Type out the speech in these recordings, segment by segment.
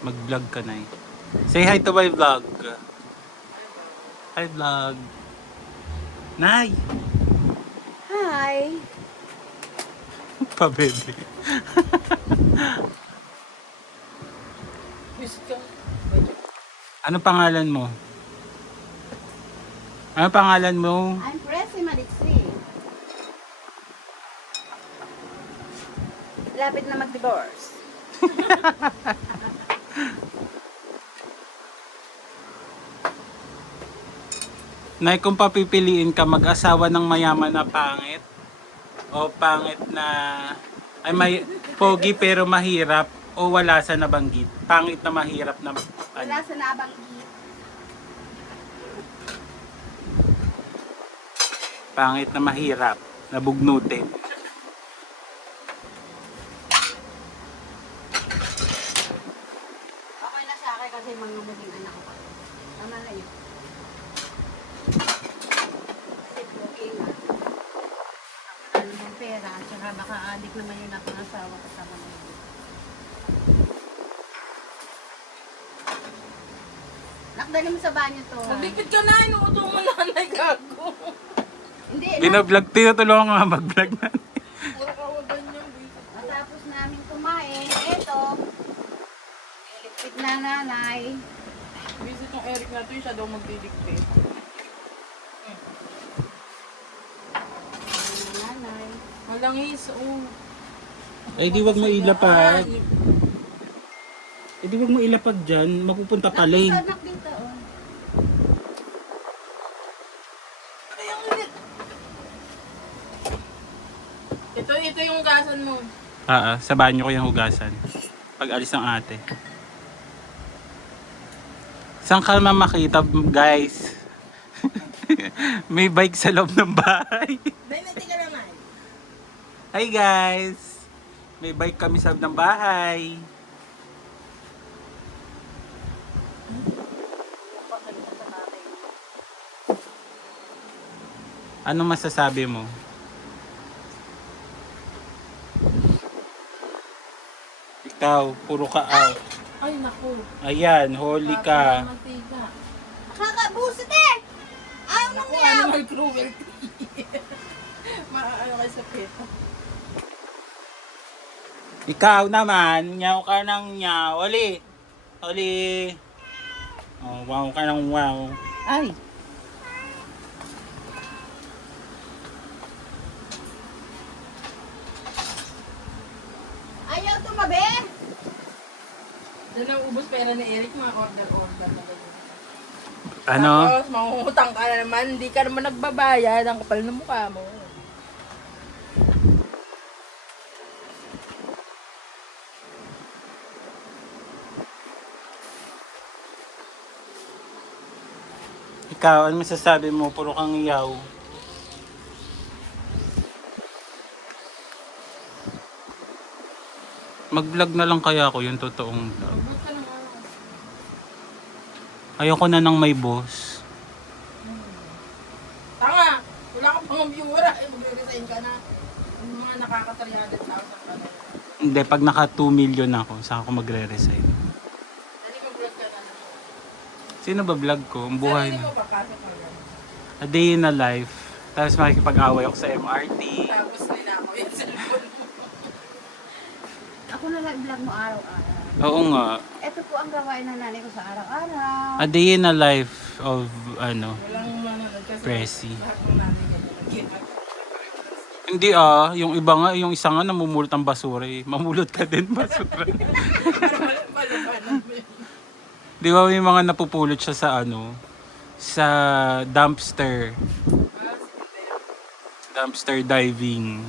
Mag-vlog ka na eh. Say hi to my vlog. Hi vlog. Nay! Hi! Pabebe. Visit ka. Ano pangalan mo? Ano pangalan mo? I'm Presi Maliksi. Lapit na mag-divorce. Nay, kung papipiliin ka mag-asawa ng mayaman na pangit o pangit na ay may pogi pero mahirap o wala sa nabanggit. Pangit na mahirap na Wala sa nabanggit. pangit na mahirap na bugnutin. Okay na sa akin kasi mga maging anak ko. Tama na yun. Kasi pogi nga. Wala namang pera. Tsaka baka adik naman yung napangasawa kasama na yun. Nakdali mo sa banyo to. ha? Nagdikit ka na, inuuto mo nanay gago. Hindi. Binablog, tinutulungan ko nga mag-vlog na. Puro kawagan yung visit. Matapos namin kumain, eto, ilipit na nanay. Visit yung Eric na to, siya daw magdidiktate. Nanay. Malangis, oh. Ay, di wag mo ilapag. Eh, di wag mo ilapag dyan. Mapupunta pa lane. Anak dito, oh. Ito yung gasan mo. Sa banyo ko yung hugasan. Pag alis ng ate. Saan ka naman makita, guys? May bike sa loob ng bahay. Dahil natin ka lang ay. Hi guys! May bike kami sa loob ng bahay. Ano masasabi mo? Ikaw, puro ka out. Ay, naku. Ayan, holy ka. Mantika. Nakakabusit eh! Ayaw mo Naku, niya! animal cruelty. Maaano kayo sa peta. Ikaw naman, nyaw ka ng nyaw. Oli! Oli! Oh, wow ka ng wow. Ay! Ayaw tumabi! Doon ang ubos pera ni Eric, mga order-order na ganyan. Ano? Tapos, mangungutang ka na naman, hindi ka naman nagbabayad, ang kapal ng mukha mo. Ikaw, ano masasabi mo? Puro kang iyaw. Mag-vlog na lang kaya ako yung totoong vlog. Ubos ka na nga. Ayoko na ng may boss. Tanga! Wala ka pang viewer, magre-resign ka na. Yung mga nakaka-300,000 ka na. Hindi, pag naka 2 million ako, saka ako magre-resign. Dali mag-vlog ka na. Sino ba vlog ko? Ang buhay Sarili na. mo, papasok ka lang. A day in a life. Tapos makikipag-away ako sa MRT. Tapos ninakaw yung cellphone mo. Ako na lang vlog mo araw-araw. Oo nga. Ito po ang gawain ng nanay ko sa araw-araw. A day in a life of, Walang manonood kasi Presi. lahat ng natin ganyan. Hindi yung iba nga, yung isa nga namumulot ang basura eh. Mamulot ka din basura. Di ba may mga napupulot siya sa sa dumpster. Dumpster diving.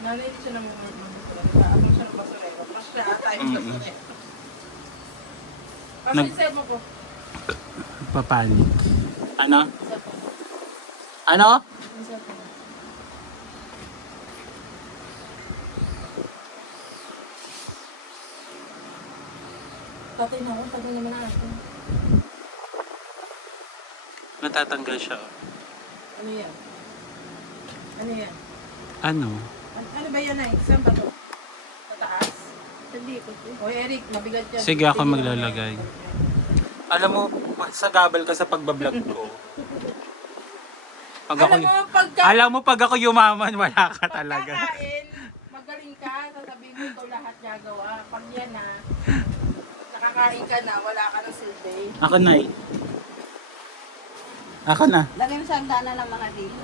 Nanay hindi siya namumulot ng basura. Nag-aabang siya ng basurero. Mas siya ata yung basurero. Kasi Nag- set mo po. Papanik. Ano? Set mo. Ano? Set mo. Tatay na ako, tagal naman natin. Natatanggal siya. Ano yan? Ano yan? Ano? Ano ba yan ay? Saan ba to? Sa taas? dito. O Eric, mabigat yan. Sige, ako maglalagay. Alam mo, sagabal ka sa pagbablog ko. Pag ako, alam mo, pag ako yumaman, wala ka talaga. Pagkakain, magaling ka, sasabihin mo ito lahat gagawa. Pag yan na, nakakain ka na, wala ka ng silbi. Ako na eh. Ako na. Lagay mo sa hagdanan ng mga dito.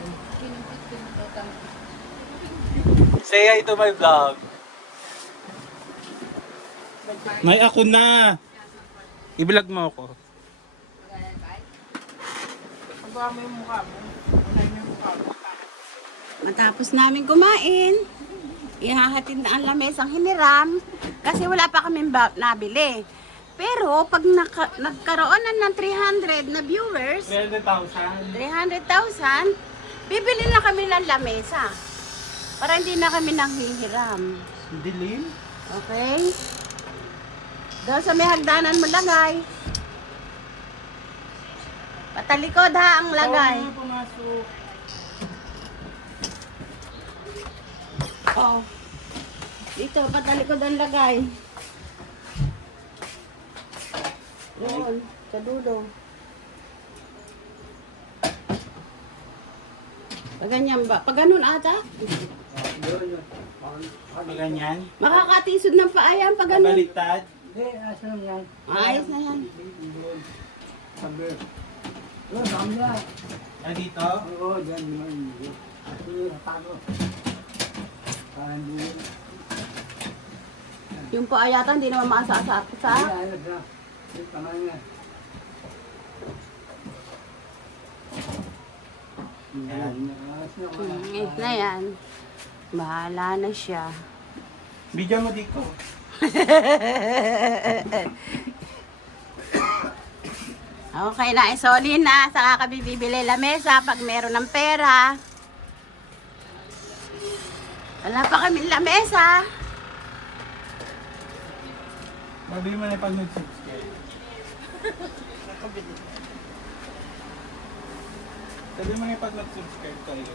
Say hi to my vlog. May ako na. I-vlog mo ako. Magawa mo yung mukha mo. Wala yung mukha mo. Matapos namin kumain, ihahatid na ang lamesang hiniram kasi wala pa kaming nabili. Pero pag nagkaroon na ng 300 na viewers, 300,000. 300,000, bibili na kami ng lamesa. Para hindi na kami nanghihiram. Dilim? Okay? Doon sa may hagdanan mo lagay. Patalikod ha ang lagay. Pumasok. Oh. Dito, patalikod ang lagay. Doon, sa dulo. Pag ganyan ba? Pag ganun ata? Ganyan. Makakatisod ng paayan pag ganun. Baliktad. Ayos na yan. Ah, dito? Yung paa yata hindi naman maasa-asa sa. Na yan. Bahala na siya. Bigyan mo dito. Okay na, isoli na. Saka kami bibili lamesa pag meron ng pera. Wala pa kami lamesa. Mabili mo na pag nag-subscribe. Sabi mo na pag nag-subscribe kayo.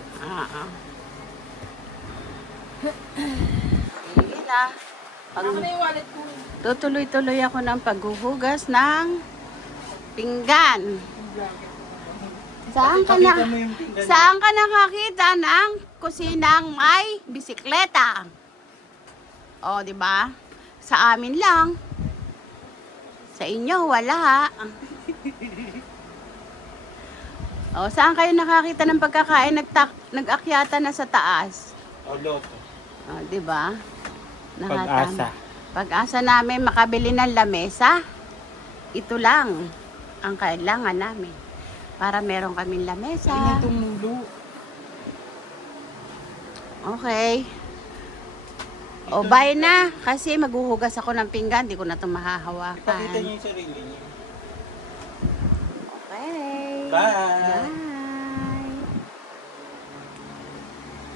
Sige na. Ako na yung wallet ko. Tutuloy-tuloy ako ng paghuhugas ng pinggan. Pakita mo yung pinggan. Saan ka nakakita ng kusinang may bisikleta? O, di ba? Sa amin lang. Sa inyo, wala. O, saan kayo nakakita ng pagkakain nag-akyata na sa taas? O, loto. O, di ba? Pag-asa. Pag-asa namin makabili ng lamesa. Ito lang ang kailangan namin para meron kaming lamesa. Ano tumulo? Okay. O, bye na. Kasi maghuhugas ako ng pinggan. Di ko na ito mahahawakan. Ipakita niyo yung sarili niyo. Okay. Bye! Bye.